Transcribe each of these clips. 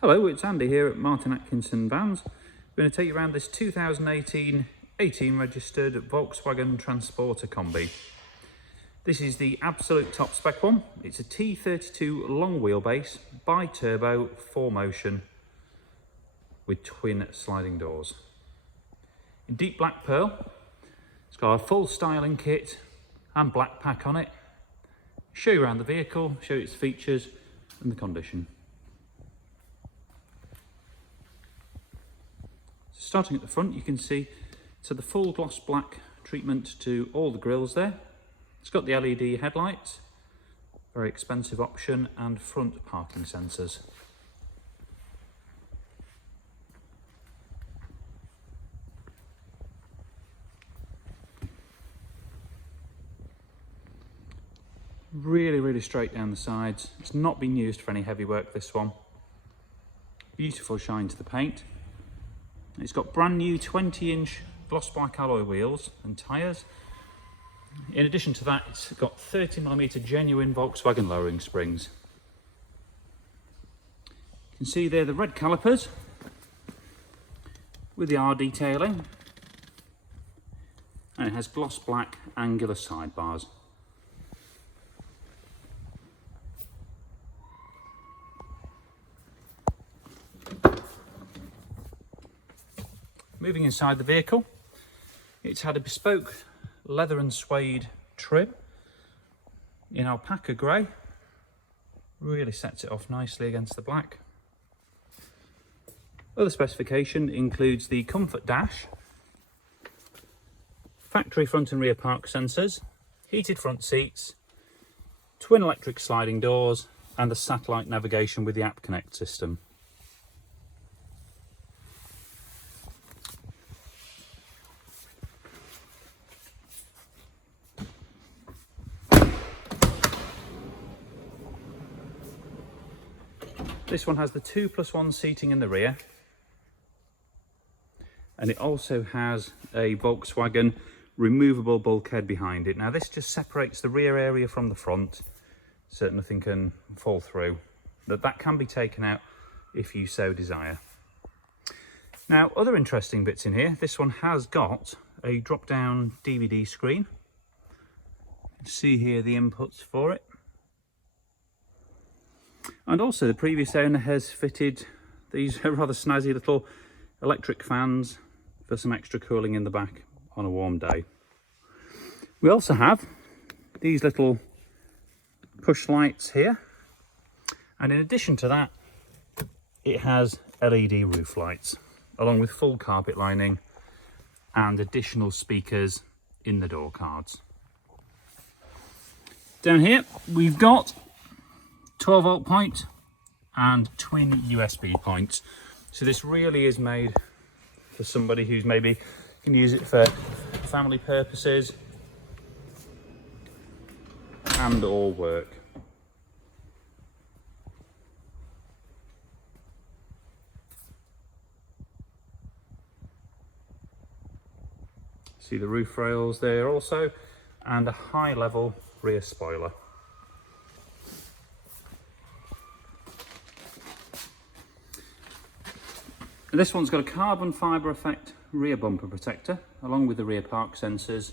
Hello, it's Andy here at Martin Atkinson Vans. I'm going to take you around this 2018 registered Volkswagen Transporter Kombi. This is the absolute top spec one. It's a T32 long wheelbase, bi-turbo, 4Motion with twin sliding doors. In deep black pearl, it's got a full styling kit and black pack on it. Show you around the vehicle, show you its features and the condition. Starting at the front, you can see the full gloss black treatment to all the grills there. It's got the LED headlights, very expensive option, and front parking sensors. Really straight down the sides. It's not been used for any heavy work, this one. Beautiful shine to the paint. It's got brand new 20-inch gloss black alloy wheels and tyres. In addition to that, it's got 30mm genuine Volkswagen lowering springs. You can see there the red calipers with the R detailing, and it has gloss black angular sidebars. Moving inside the vehicle, it's had a bespoke leather and suede trim in alpaca grey. Really sets it off nicely against the black. Other specification includes the comfort dash, factory front and rear park sensors, heated front seats, twin electric sliding doors, and the satellite navigation with the app connect system. This one has the 2+1 seating in the rear, and it also has a Volkswagen removable bulkhead behind it. Now this just separates the rear area from the front so that nothing can fall through. That can be taken out if you so desire. Now, other interesting bits in here, this one has got a drop-down DVD screen. You can see here the inputs for it. And also the previous owner has fitted these rather snazzy little electric fans for some extra cooling in the back on a warm day. We also have these little push lights here, and in addition to that it has LED roof lights along with full carpet lining and additional speakers in the door cards. Down here we've got 12-volt point and twin USB points. So this really is made for somebody who's maybe can use it for family purposes and or work. See the roof rails there also, and a high level rear spoiler. This one's got a carbon fibre effect rear bumper protector along with the rear park sensors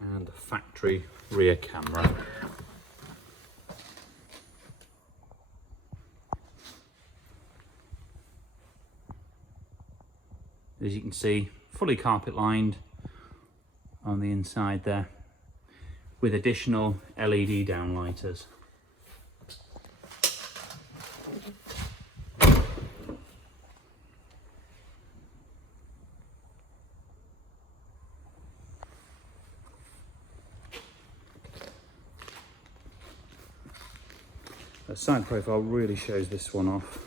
and a factory rear camera. As you can see, fully carpet lined on the inside there with additional LED downlighters. The side profile really shows this one off.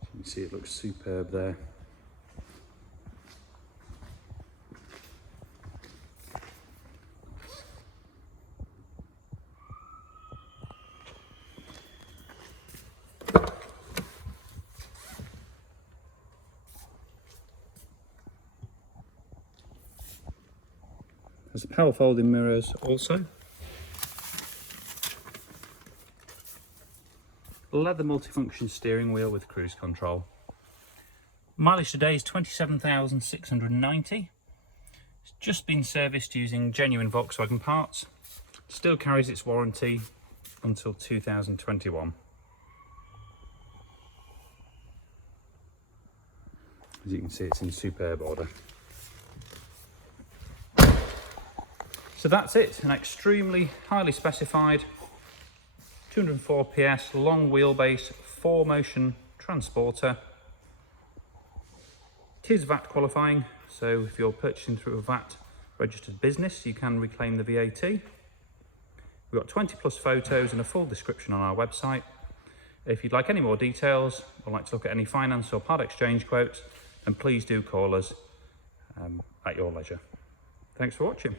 You can see it looks superb there. There's power folding mirrors also. leather multifunction steering wheel with cruise control. Mileage today is 27,690. It's just been serviced using genuine Volkswagen parts. Still carries its warranty until 2021. As you can see, it's in superb order. So that's it, an extremely highly specified 204 PS long wheelbase 4Motion transporter. It is VAT qualifying, so if you're purchasing through a VAT registered business, you can reclaim the VAT. We've got 20 plus photos and a full description on our website. If you'd like any more details or like to look at any finance or part exchange quotes, then please do call us at your leisure. Thanks for watching.